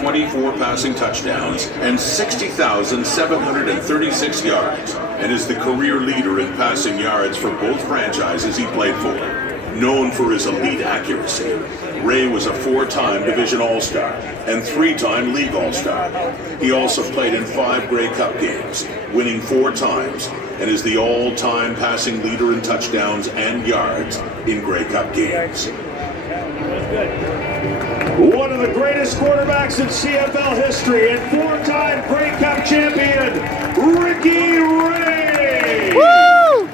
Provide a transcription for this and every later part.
24 passing touchdowns and 60,736 yards, and is the career leader in passing yards for both franchises he played for. Known for his elite accuracy, Ray was a 4-time Division All-Star and 3-time League All-Star. He also played in 5 Grey Cup games, winning 4 times, and is the all-time passing leader in touchdowns and yards in Grey Cup games. One of the greatest quarterbacks in CFL history and 4-time Grey Cup champion, Ricky Ray! Woo!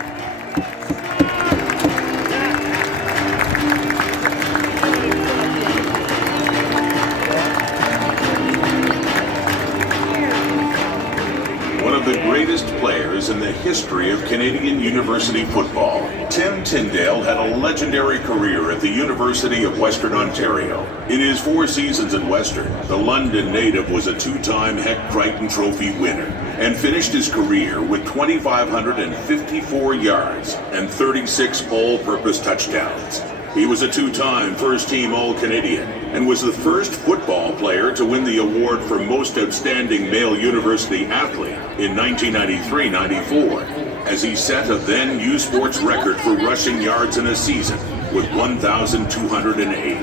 The greatest players in the history of Canadian university football, Tim Tyndale had a legendary career at the University of Western Ontario. In his 4 seasons at Western, the London native was a 2-time Heck Crichton Trophy winner and finished his career with 2,554 yards and 36 all-purpose touchdowns. He was a 2-time first-team All-Canadian and was the first football player to win the award for Most Outstanding Male University Athlete in 1993-94, as he set a then U Sports record for rushing yards in a season with 1,208.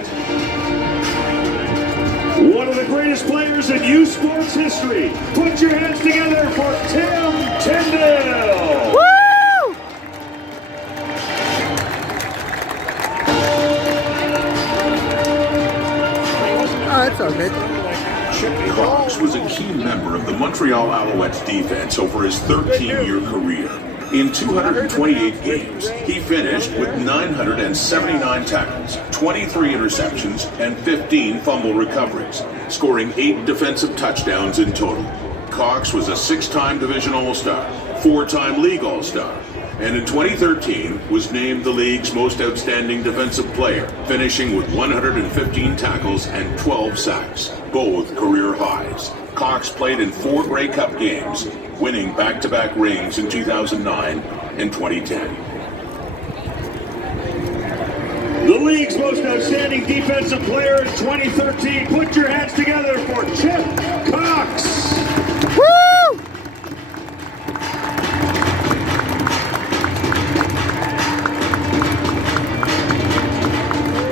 One of the greatest players in U Sports history. Put your hands together for Tim Tyndale! Oh, it's okay. Chip Cox was a key member of the Montreal Alouettes defense over his 13-year career. In 228 games, he finished with 979 tackles, 23 interceptions, and 15 fumble recoveries, scoring 8 defensive touchdowns in total. Cox was a 6-time Division All-Star, 4-time League All-Star, and in 2013 was named the league's most outstanding defensive player, finishing with 115 tackles and 12 sacks, both career highs. Cox played in 4 Grey Cup games, winning back-to-back rings in 2009 and 2010. The league's most outstanding defensive player in 2013. Put your hands together for Chip Cox! Woo!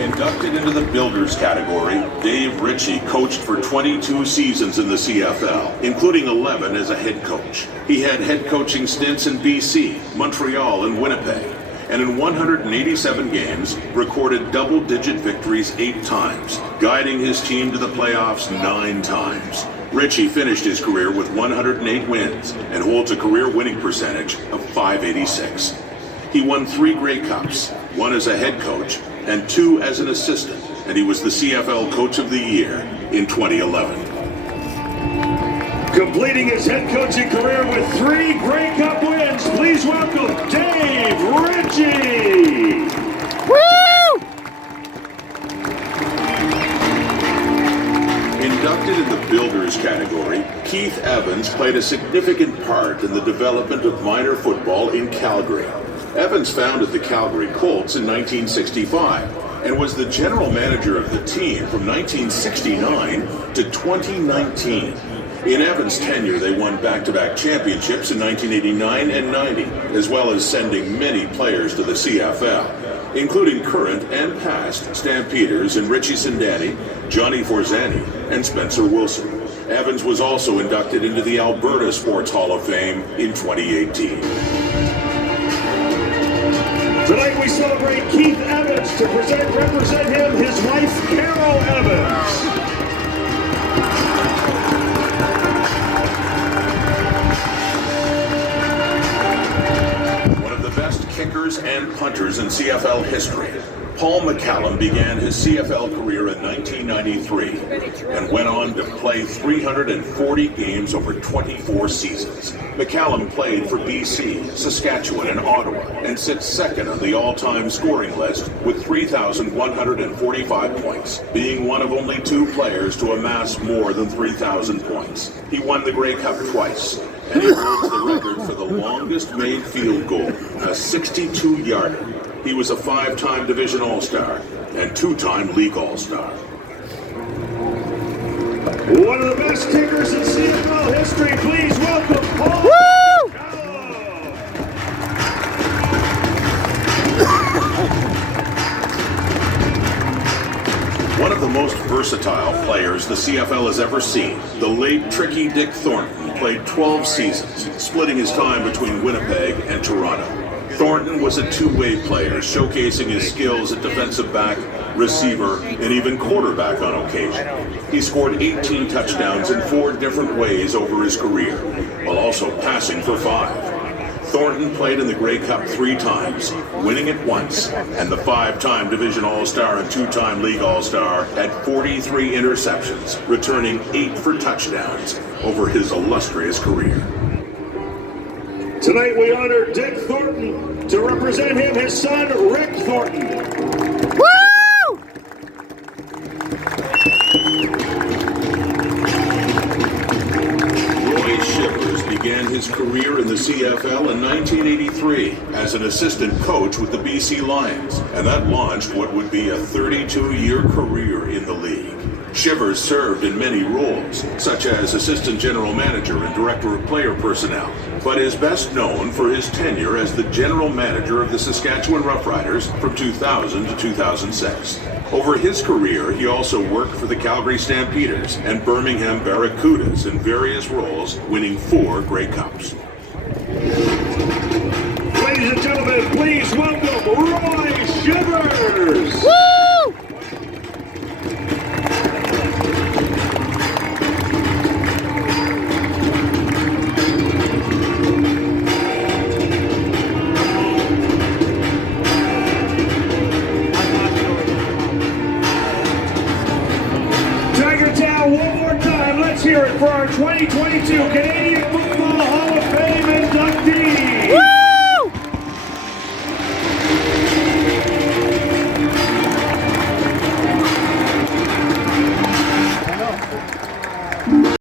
Inducted into the Builders category, Dave Ritchie coached for 22 seasons in the CFL, including 11 as a head coach. He had head coaching stints in BC, Montreal, and Winnipeg, and in 187 games, recorded double-digit victories 8 times, guiding his team to the playoffs 9 times. Ritchie finished his career with 108 wins and holds a career winning percentage of .586. He won 3 Grey Cups, 1 as a head coach and 2 as an assistant, and he was the CFL Coach of the Year in 2011. Completing his head coaching career with 3 Grey Cup wins, please welcome Dave Ritchie! Woo! Inducted in the Builders category, Keith Evans played a significant part in the development of minor football in Calgary. Evans founded the Calgary Colts in 1965 and was the general manager of the team from 1969 to 2019. In Evans' tenure, they won back-to-back championships in 1989 and 90, as well as sending many players to the CFL, including current and past Stampeders in Richie Sindani, Johnny Forzani, and Spencer Wilson. Evans was also inducted into the Alberta Sports Hall of Fame in 2018. Tonight we celebrate Keith Evans. To represent him, his wife, Carol Evans. One of the best kickers and punters in CFL history, Paul McCallum began his CFL career in 1993 and went on to play 340 games over 24 seasons. McCallum played for BC, Saskatchewan, and Ottawa, and sits second on the all-time scoring list with 3,145 points, being one of only 2 players to amass more than 3,000 points. He won the Grey Cup twice, and he holds the record for the longest made field goal, a 62-yarder. He was a 5-time Division All-Star and 2-time League All-Star. One of the best kickers in CFL history. Please welcome Paul. One of the most versatile players the CFL has ever seen, the late Tricky Dick Thornton played 12 seasons, splitting his time between Winnipeg and Toronto. Thornton was a two-way player, showcasing his skills at defensive back, receiver, and even quarterback on occasion. He scored 18 touchdowns in 4 different ways over his career, while also passing for 5. Thornton played in the Grey Cup 3 times, winning it once, and the 5-time Division All-Star and 2-time League All-Star had 43 interceptions, returning 8 for touchdowns over his illustrious career. Tonight we honor Dick Thornton. To represent him, his son, Rick Thornton. Began his career in the CFL in 1983 as an assistant coach with the BC Lions, and that launched what would be a 32-year career in the league. Shivers served in many roles, such as assistant general manager and director of player personnel, but is best known for his tenure as the general manager of the Saskatchewan Roughriders from 2000 to 2006. Over his career, he also worked for the Calgary Stampeders and Birmingham Barracudas in various roles, winning 4 Grey Cups. Ladies and gentlemen, please welcome Roy Shivers! Woo! Tiger Town, one more time. Let's hear it for our 2022 Canadian